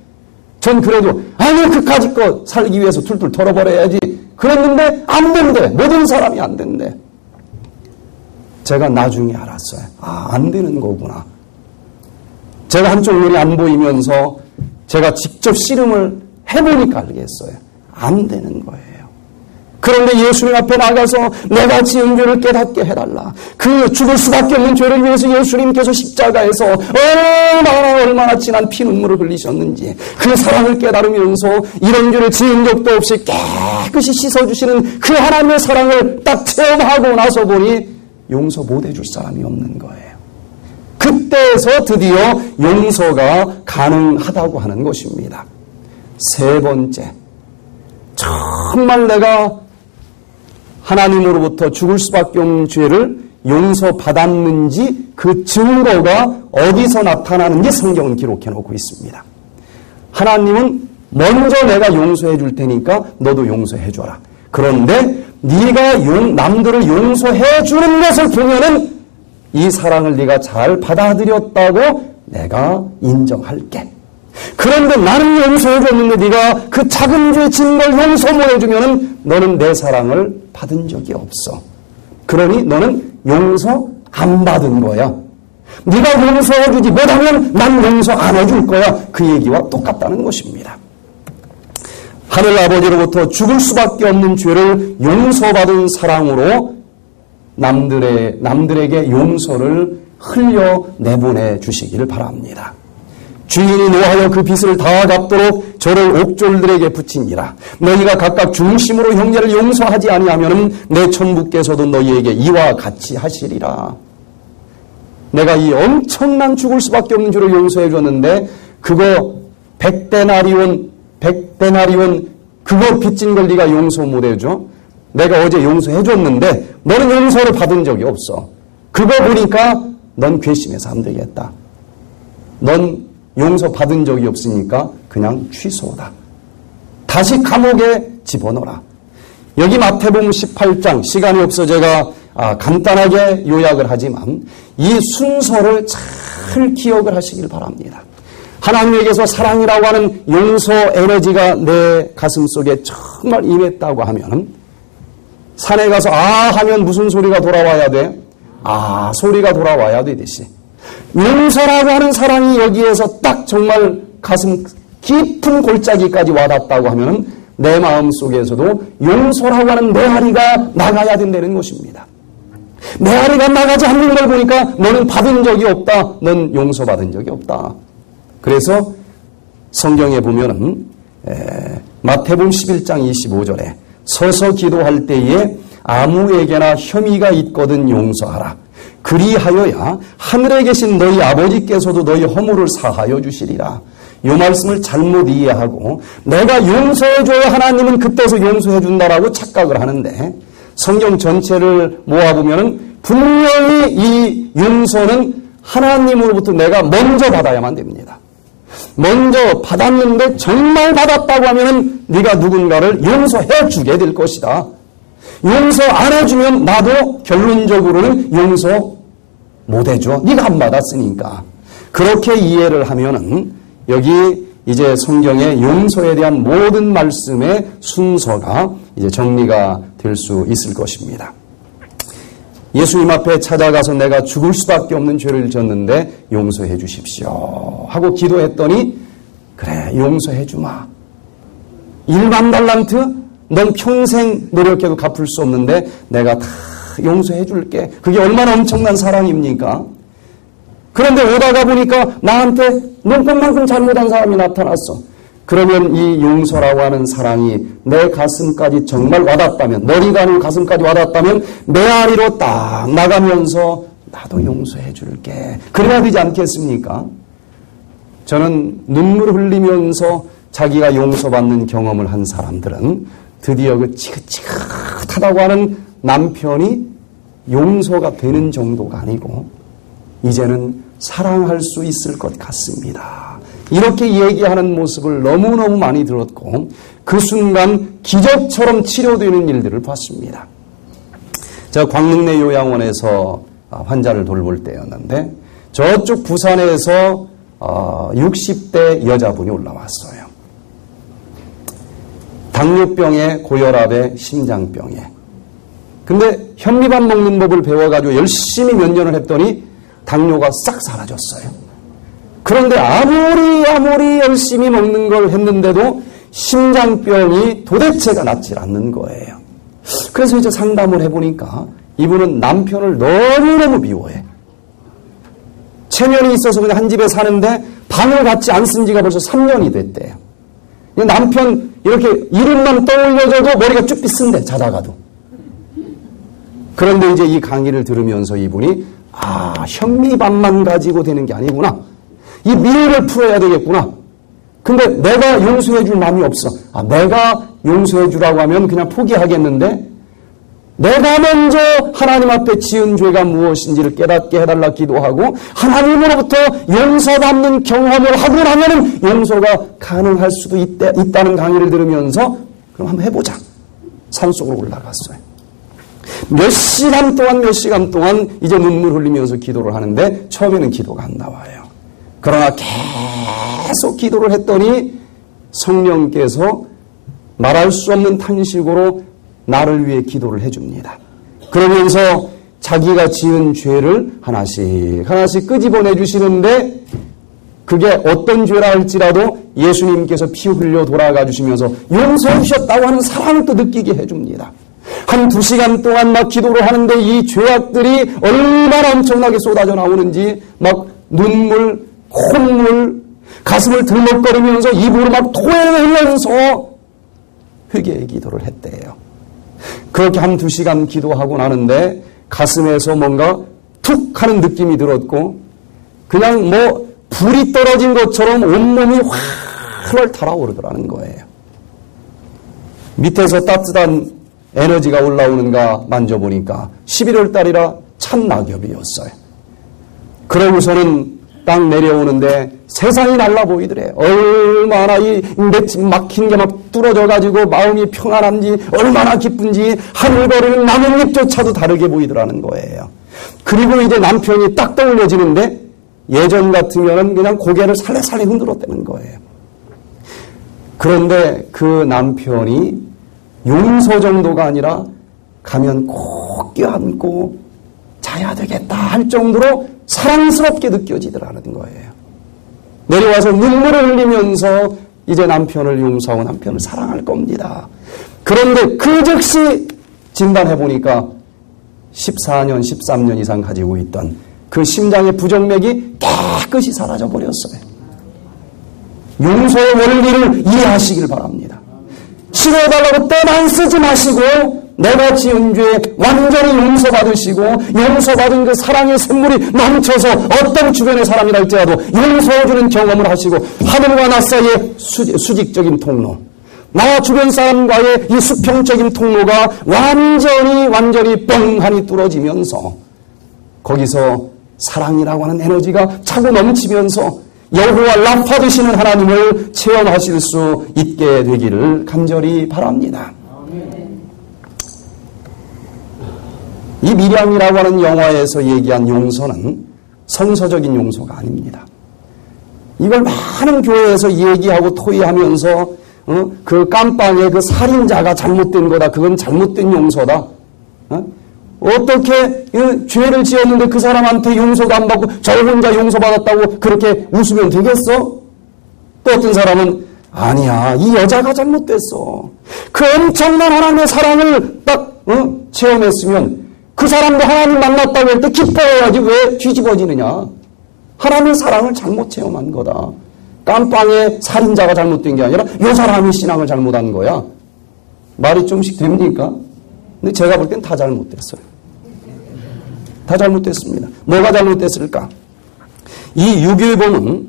전 그래도 아니 그까짓 거 살기 위해서 툴툴 털어버려야지. 그랬는데 안 된대. 모든 사람이 안 된대. 제가 나중에 알았어요. 아, 안 되는 거구나. 제가 한쪽 눈이 안 보이면서 제가 직접 씨름을 해보니까 알겠어요. 안 되는 거예요. 그런데 예수님 앞에 나가서 내가 지은 죄를 깨닫게 해달라. 그 죽을 수밖에 없는 죄를 위해서 예수님께서 십자가에서 얼마나 진한 피눈물을 흘리셨는지 그 사랑을 깨달으면서 이런 죄를 지은 적도 없이 깨끗이 씻어주시는 그 하나님의 사랑을 딱 체험하고 나서 보니 용서 못해줄 사람이 없는 거예요. 그때에서 드디어 용서가 가능하다고 하는 것입니다. 세 번째, 정말 내가 하나님으로부터 죽을 수밖에 없는 죄를 용서받았는지 그 증거가 어디서 나타나는지 성경은 기록해 놓고 있습니다. 하나님은 먼저 내가 용서해 줄 테니까 너도 용서해 줘라. 그런데 네가 남들을 용서해 주는 것을 보면은 이 사랑을 네가 잘 받아들였다고 내가 인정할게. 그런데 나는 용서해줬는데 네가 그 작은 죄 진 걸 용서 못해주면 너는 내 사랑을 받은 적이 없어. 그러니 너는 용서 안 받은 거야. 네가 용서해주지 못하면 난 용서 안 해줄 거야. 그 얘기와 똑같다는 것입니다. 하늘 아버지로부터 죽을 수밖에 없는 죄를 용서받은 사랑으로 남들에게 용서를 흘려 내보내 주시기를 바랍니다. 주인이 노하여 그 빚을 다 갚도록 저를 옥졸들에게 붙이니라. 너희가 각각 중심으로 형제를 용서하지 아니하면 내 천부께서도 너희에게 이와 같이 하시리라. 내가 이 엄청난 죽을 수밖에 없는 죄를 용서해 줬는데 그거 100데나리온 그거 빚진 걸 네가 용서 못 해줘? 내가 어제 용서해 줬는데 너는 용서를 받은 적이 없어. 그거 보니까 넌 괘씸해서 안 되겠다. 넌 용서 받은 적이 없으니까 그냥 취소다. 다시 감옥에 집어넣어라. 여기 마태복음 18장, 시간이 없어 제가 간단하게 요약을 하지만 이 순서를 잘 기억을 하시길 바랍니다. 하나님에게서 사랑이라고 하는 용서 에너지가 내 가슴 속에 정말 임했다고 하면 산에 가서 하면 무슨 소리가 돌아와야 돼? 소리가 돌아와야 되듯이 용서라고 하는 사랑이 여기에서 딱 정말 가슴 깊은 골짜기까지 와닿았다고 하면 내 마음 속에서도 용서라고 하는 메아리가 나가야 된다는 것입니다. 메아리가 나가지 않는 걸 보니까 너는 받은 적이 없다. 넌 용서받은 적이 없다. 그래서 성경에 보면은 마태복음 11장 25절에 서서 기도할 때에 아무에게나 혐의가 있거든 용서하라. 그리하여야 하늘에 계신 너희 아버지께서도 너희 허물을 사하여 주시리라. 이 말씀을 잘못 이해하고 내가 용서해줘야 하나님은 그때서 용서해 준다라고 착각을 하는데 성경 전체를 모아보면 분명히 이 용서는 하나님으로부터 내가 먼저 받아야만 됩니다. 먼저 받았는데 정말 받았다고 하면 네가 누군가를 용서해 주게 될 것이다. 용서 안 해주면 나도 결론적으로는 용서 못 해줘. 네가 안 받았으니까. 그렇게 이해를 하면은 여기 이제 성경의 용서에 대한 모든 말씀의 순서가 이제 정리가 될 수 있을 것입니다. 예수님 앞에 찾아가서 내가 죽을 수밖에 없는 죄를 졌는데 용서해 주십시오 하고 기도했더니 그래 용서해 주마. 1만 달란트? 넌 평생 노력해도 갚을 수 없는데 내가 다 용서해 줄게. 그게 얼마나 엄청난 사랑입니까? 그런데 오다가 보니까 나한테 눈꽃만큼 잘못한 사람이 나타났어. 그러면 이 용서라고 하는 사랑이 내 가슴까지 정말 와닿았다면, 머리가 아닌 가슴까지 와닿았다면 메아리로 딱 나가면서 나도 용서해 줄게. 그래야 되지 않겠습니까? 저는 눈물 흘리면서 자기가 용서받는 경험을 한 사람들은 드디어 그 지긋지긋하다고 하는 남편이 용서가 되는 정도가 아니고 이제는 사랑할 수 있을 것 같습니다. 이렇게 얘기하는 모습을 너무너무 많이 들었고 그 순간 기적처럼 치료되는 일들을 봤습니다. 제가 광릉내 요양원에서 환자를 돌볼 때였는데 저쪽 부산에서 60대 여자분이 올라왔어요. 당뇨병에 고혈압에 심장병에. 근데 현미밥 먹는 법을 배워가지고 열심히 몇 년을 했더니 당뇨가 싹 사라졌어요. 그런데 아무리 열심히 먹는 걸 했는데도 심장병이 도대체가 낫질 않는 거예요. 그래서 이제 상담을 해보니까 이분은 남편을 너무너무 미워해. 체면이 있어서 그냥 한 집에 사는데 방을 같이 안 쓴 지가 벌써 3년이 됐대요. 남편 이렇게 이름만 떠올려줘도 머리가 쭉 빗쓴대, 자다가도. 그런데 이제 이 강의를 들으면서 이분이 현미밥만 가지고 되는 게 아니구나. 이 미래를 풀어야 되겠구나. 근데 내가 용서해 줄 마음이 없어. 내가 용서해 주라고 하면 그냥 포기하겠는데 내가 먼저 하나님 앞에 지은 죄가 무엇인지를 깨닫게 해달라 기도하고 하나님으로부터 용서받는 경험을 하고 나면 용서가 가능할 수도 있다는 강의를 들으면서 그럼 한번 해보자. 산속으로 올라갔어요. 몇 시간 동안 이제 눈물 흘리면서 기도를 하는데 처음에는 기도가 안 나와요. 그러나 계속 기도를 했더니 성령께서 말할 수 없는 탄식으로 나를 위해 기도를 해줍니다. 그러면서 자기가 지은 죄를 하나씩 끄집어내 주시는데 그게 어떤 죄라 할지라도 예수님께서 피 흘려 돌아가 주시면서 용서해 주셨다고 하는 사랑을 또 느끼게 해줍니다. 한 2시간 동안 막 기도를 하는데 이 죄악들이 얼마나 엄청나게 쏟아져 나오는지 막 눈물, 콧물, 가슴을 들먹거리면서 입으로 막 토해를 흘리면서 회개의 기도를 했대요. 그렇게 한 2시간 기도하고 나는데 가슴에서 뭔가 툭 하는 느낌이 들었고 그냥 뭐 불이 떨어진 것처럼 온몸이 활활 달아오르더라는 거예요. 밑에서 따뜻한 에너지가 올라오는가 만져보니까 11월 달이라 찬 낙엽이었어요. 그러고서는 딱 내려오는데 세상이 달라 보이더래. 얼마나 이 막힌 게 막 뚫어져가지고 마음이 평안한지 얼마나 기쁜지 하늘거리는 나뭇잎조차도 다르게 보이더라는 거예요. 그리고 이제 남편이 딱 떠올려지는데 예전 같으면 그냥 고개를 살래살래 흔들었다는 거예요. 그런데 그 남편이 용서 정도가 아니라 가면 꼭 껴안고 자야 되겠다 할 정도로 사랑스럽게 느껴지더라는 거예요. 내려와서 눈물을 흘리면서 이제 남편을 용서하고 남편을 사랑할 겁니다. 그런데 그 즉시 진단해보니까 14년, 13년 이상 가지고 있던 그 심장의 부정맥이 깨끗이 사라져버렸어요. 용서의 원리를 이해하시길 바랍니다. 치료해달라고 때만 쓰지 마시고 내가 지은 죄 완전히 용서받으시고 용서받은 그 사랑의 샘물이 넘쳐서 어떤 주변의 사람이라 할지라도 용서해주는 경험을 하시고 하늘과 나 사이의 수직적인 통로, 나와 주변 사람과의 이 수평적인 통로가 완전히 뻥하니 뚫어지면서 거기서 사랑이라고 하는 에너지가 차고 넘치면서 여호와 라파 되시는 하나님을 체험하실 수 있게 되기를 간절히 바랍니다. 이 미량이라고 하는 영화에서 얘기한 용서는 성서적인 용서가 아닙니다. 이걸 많은 교회에서 얘기하고 토의하면서 그 깜빵에 그 살인자가 잘못된 거다. 그건 잘못된 용서다. 어떻게 죄를 지었는데 그 사람한테 용서도 안 받고 저 혼자 용서받았다고 그렇게 웃으면 되겠어? 또 어떤 사람은 아니야, 이 여자가 잘못됐어. 그 엄청난 하나님의 사랑을 딱 체험했으면 그 사람도 하나님 만났다고 할 때 기뻐해야지 왜 뒤집어지느냐. 하나님의 사랑을 잘못 체험한 거다. 깜빵에 살인자가 잘못된 게 아니라 이 사람이 신앙을 잘못한 거야. 말이 좀씩 됩니까? 근데 제가 볼 땐 다 잘못됐어요. 다 잘못됐습니다. 뭐가 잘못됐을까? 이 6.15는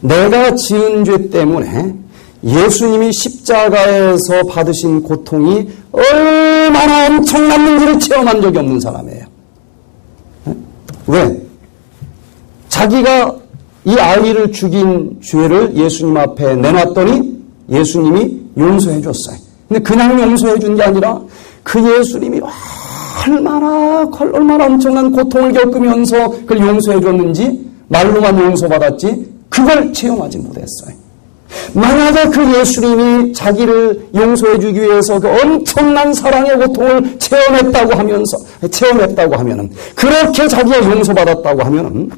내가 지은 죄 때문에 예수님이 십자가에서 받으신 고통이 얼마나 엄청났는지를 체험한 적이 없는 사람이에요. 왜? 자기가 이 아이를 죽인 죄를 예수님 앞에 내놨더니 예수님이 용서해 줬어요. 근데 그냥 용서해 준 게 아니라 그 예수님이 얼마나 엄청난 고통을 겪으면서 그걸 용서해 줬는지 말로만 용서받았지 그걸 체험하지 못했어요. 만약에 그 예수님이 자기를 용서해 주기 위해서 그 엄청난 사랑의 고통을 체험했다고 하면은 그렇게 자기가 용서받았다고 하면은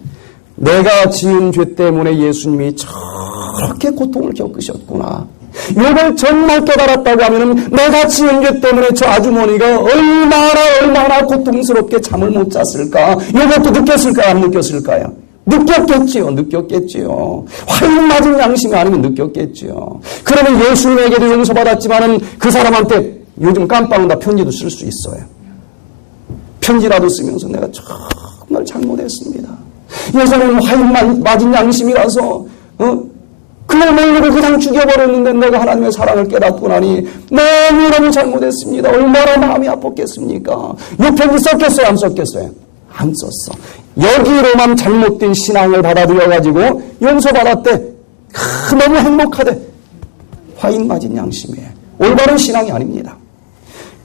내가 지은 죄 때문에 예수님이 저렇게 고통을 겪으셨구나. 이걸 정말 깨달았다고 하면은 내가 지은 죄 때문에 저 아주머니가 얼마나 고통스럽게 잠을 못 잤을까. 이것도 느꼈을까요? 안 느꼈을까요? 느꼈겠지요. 화인 맞은 양심이 아니면 느꼈겠지요. 그러면 예수님에게도 용서받았지만은 그 사람한테 요즘 깜빵은 다 편지도 쓸 수 있어요. 편지라도 쓰면서 내가 정말 잘못했습니다. 예수님은 화인 맞은 양심이라서 그걸 모르고 그냥 죽여버렸는데 내가 하나님의 사랑을 깨닫고 나니 너무너무 잘못했습니다. 얼마나 마음이 아팠겠습니까? 이 편지 썼겠어요? 안 썼겠어요? 안 썼어. 여기로만 잘못된 신앙을 받아들여가지고 용서받았대. 너무 행복하대. 화인 맞은 양심이에요. 올바른 신앙이 아닙니다.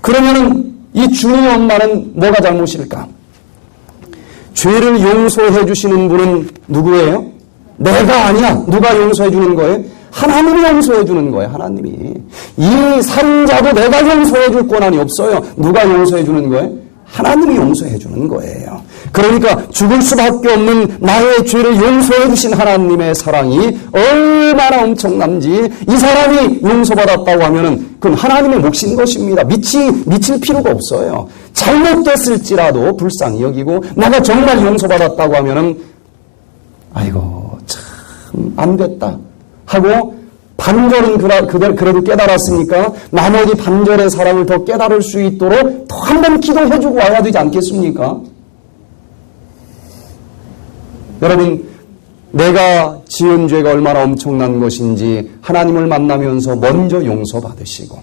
그러면은 이 주님 엄마는 뭐가 잘못일까? 죄를 용서해 주시는 분은 누구예요? 내가 아니야. 누가 용서해 주는 거예요? 하나님이 용서해 주는 거예요. 하나님이. 이 살인자도 내가 용서해 줄 권한이 없어요. 누가 용서해 주는 거예요? 하나님이 용서해 주는 거예요. 그러니까 죽을 수밖에 없는 나의 죄를 용서해 주신 하나님의 사랑이 얼마나 엄청난지 이 사람이 용서받았다고 하면은 그건 하나님의 몫인 것입니다. 미칠 필요가 없어요. 잘못됐을지라도 불쌍히 여기고 내가 정말 용서받았다고 하면은 아이고 참 안 됐다 하고 반절은 그래도 깨달았으니까 나머지 반절의 사랑을 더 깨달을 수 있도록 더 한 번 기도해주고 와야 되지 않겠습니까? 여러분, 내가 지은 죄가 얼마나 엄청난 것인지 하나님을 만나면서 먼저 용서받으시고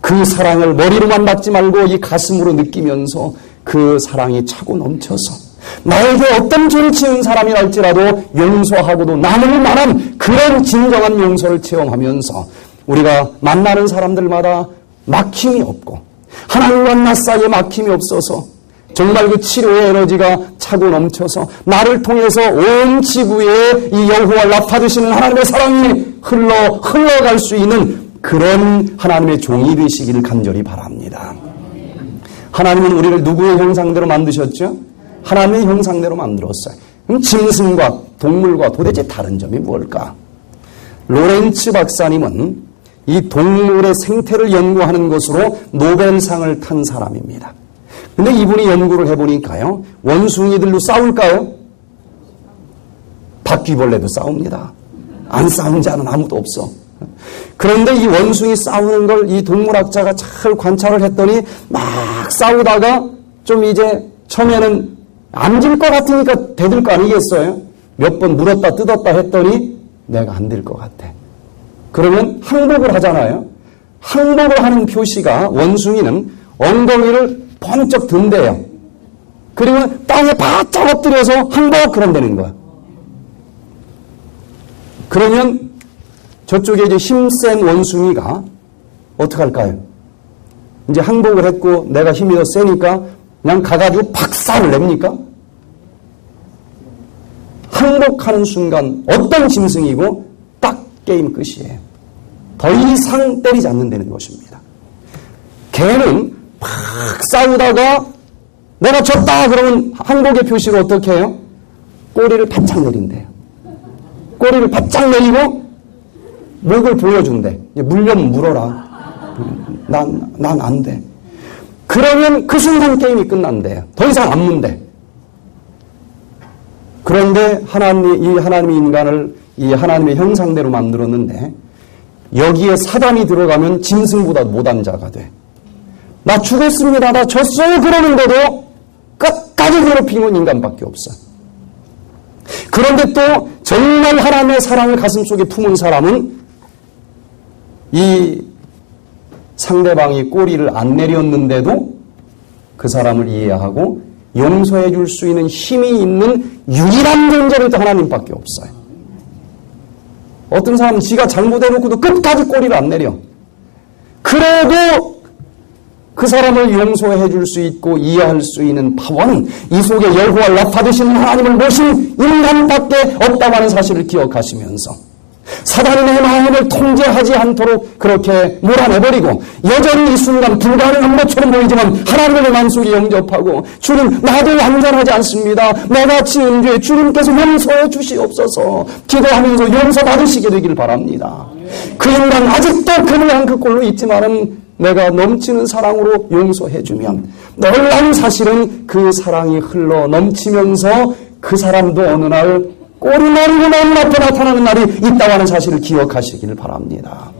그 사랑을 머리로만 받지 말고 이 가슴으로 느끼면서 그 사랑이 차고 넘쳐서 나에게 어떤 죄를 지은 사람이랄지라도 용서하고도 남을 만한 그런 진정한 용서를 체험하면서 우리가 만나는 사람들마다 막힘이 없고 하나님과 나 사이에 막힘이 없어서 정말 그 치료의 에너지가 차고 넘쳐서 나를 통해서 온 지구에 이 여호와 라파 되시는 하나님의 사랑이 흘러갈 수 있는 그런 하나님의 종이 되시기를 간절히 바랍니다. 하나님은 우리를 누구의 형상대로 만드셨죠? 하나님의 형상대로 만들었어요. 그럼 짐승과 동물과 도대체 다른 점이 뭘까? 로렌츠 박사님은 이 동물의 생태를 연구하는 것으로 노벨상을 탄 사람입니다. 근데 이분이 연구를 해보니까요, 원숭이들도 싸울까요? 바퀴벌레도 싸웁니다. 안 싸운 자는 아무도 없어. 그런데 이 원숭이 싸우는 걸 이 동물학자가 잘 관찰을 했더니 막 싸우다가 좀 이제 처음에는 안 질 것 같으니까 대들 거 아니겠어요? 몇 번 물었다 뜯었다 했더니 내가 안 될 것 같아. 그러면 항복을 하잖아요. 항복을 하는 표시가 원숭이는 엉덩이를 번쩍 든대요. 그리고 땅에 바짝 엎드려서 항복 그런다는 거야. 그러면 저쪽에 이제 힘센 원숭이가 어떡할까요? 이제 항복을 했고 내가 힘이 더 세니까 그냥 가가지고 박살을 냅니까? 항복하는 순간 어떤 짐승이고 딱 게임 끝이에요. 더 이상 때리지 않는다는 것입니다. 개는 막 싸우다가 내가 졌다 그러면 항복의 표시로 어떻게 해요? 꼬리를 바짝 내린대요. 꼬리를 바짝 내리고 목을 보여준대. 물려면 물어라. 난 안 돼. 그러면 그 순간 게임이 끝난대요. 더 이상 안 문대. 그런데 하나님이 인간을 이 하나님의 형상대로 만들었는데 여기에 사단이 들어가면 짐승보다 못한 자가 돼. 나 죽었습니다. 나 졌어요. 그러는데도 끝까지 괴롭히는 건 인간밖에 없어. 그런데 또 정말 하나님의 사랑을 가슴속에 품은 사람은 이 상대방이 꼬리를 안 내렸는데도 그 사람을 이해하고 용서해 줄 수 있는 힘이 있는 유일한 존재는 하나님밖에 없어요. 어떤 사람은 지가 잘못해놓고도 끝까지 꼬리를 안 내려. 그래도 그 사람을 용서해 줄 수 있고 이해할 수 있는 파워는 이 속에 여호와 라파 되시는 하나님을 모신 인간밖에 없다고 하는 사실을 기억하시면서 사단이 내 마음을 통제하지 않도록 그렇게 몰아내버리고 여전히 이 순간 불가능한 것처럼 보이지만 하나님의 내 마음속에 영접하고 주님 나도 완전하지 않습니다. 내가 지은 죄 주님께서 용서해 주시옵소서 기도하면서 용서받으시게 되길 바랍니다. 그 인간 아직도 그냥 그 꼴로 있지만은 내가 넘치는 사랑으로 용서해주면 놀라운 사실은 그 사랑이 흘러 넘치면서 그 사람도 어느 날 꼬리 내리고 내 앞에 나타나는 날이 있다고 하는 사실을 기억하시길 바랍니다.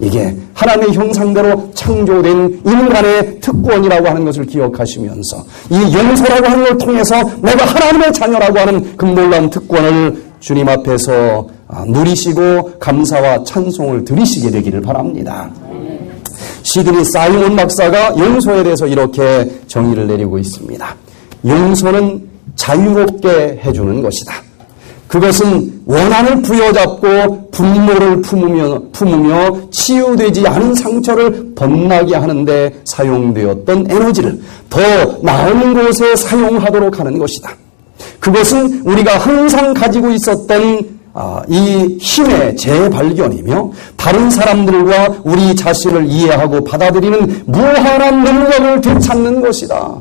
이게 하나님의 형상대로 창조된 인간의 특권이라고 하는 것을 기억하시면서 이 용서라고 하는 걸 통해서 내가 하나님의 자녀라고 하는 그 놀라운 특권을 주님 앞에서 누리시고 감사와 찬송을 드리시게 되기를 바랍니다. 시드니 사이먼 박사가 용서에 대해서 이렇게 정의를 내리고 있습니다. 용서는 자유롭게 해주는 것이다. 그것은 원한을 부여잡고 분노를 품으며 치유되지 않은 상처를 벗나게 하는데 사용되었던 에너지를 더 나은 곳에 사용하도록 하는 것이다. 그것은 우리가 항상 가지고 있었던 이 힘의 재발견이며 다른 사람들과 우리 자신을 이해하고 받아들이는 무한한 능력을 되찾는 것이다.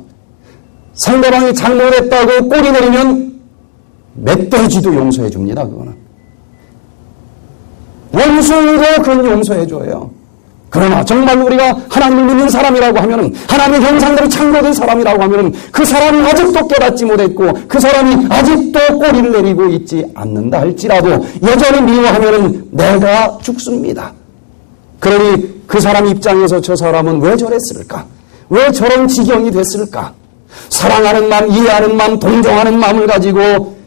상대방이 잘못했다고 꼬리 내리면 멧돼지도 용서해 줍니다. 그거는. 원수도 그건 용서해 줘요. 그러나 정말 우리가 하나님을 믿는 사람이라고 하면은 하나님의 형상대로 창조된 사람이라고 하면은 그 사람이 아직도 깨닫지 못했고 그 사람이 아직도 꼬리를 내리고 있지 않는다 할지라도 여전히 미워하면은 내가 죽습니다. 그러니 그 사람 입장에서 저 사람은 왜 저랬을까? 왜 저런 지경이 됐을까? 사랑하는 마음, 이해하는 마음, 동정하는 마음을 가지고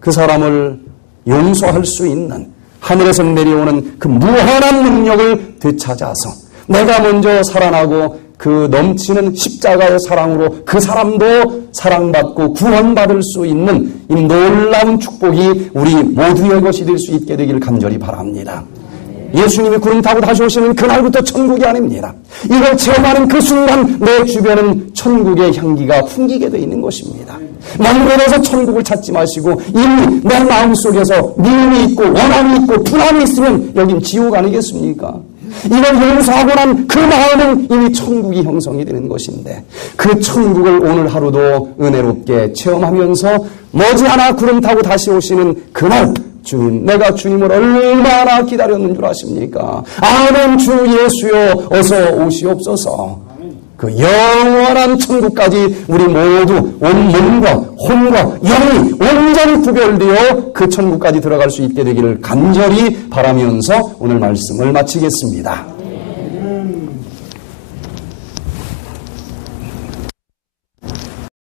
그 사람을 용서할 수 있는 하늘에서 내려오는 그 무한한 능력을 되찾아서 내가 먼저 살아나고 그 넘치는 십자가의 사랑으로 그 사람도 사랑받고 구원받을 수 있는 이 놀라운 축복이 우리 모두의 것이 될 수 있게 되기를 간절히 바랍니다. 예수님이 구름 타고 다시 오시는 그날부터 천국이 아닙니다. 이걸 체험하는 그 순간 내 주변은 천국의 향기가 풍기게 되어 있는 것입니다. 먼 곳에서 천국을 찾지 마시고 이미 내 마음속에서 미움이 있고 원함이 있고 불안이 있으면 여긴 지옥 아니겠습니까? 이걸 용서하고 난 그 마음은 이미 천국이 형성이 되는 것인데 그 천국을 오늘 하루도 은혜롭게 체험하면서 머지않아 구름 타고 다시 오시는 그날 주님, 내가 주님을 얼마나 기다렸는 줄 아십니까? 아멘. 주 예수여 어서 오시옵소서. 그 영원한 천국까지 우리 모두 온 몸과 혼과 영이 온전히 구별되어 그 천국까지 들어갈 수 있게 되기를 간절히 바라면서 오늘 말씀을 마치겠습니다.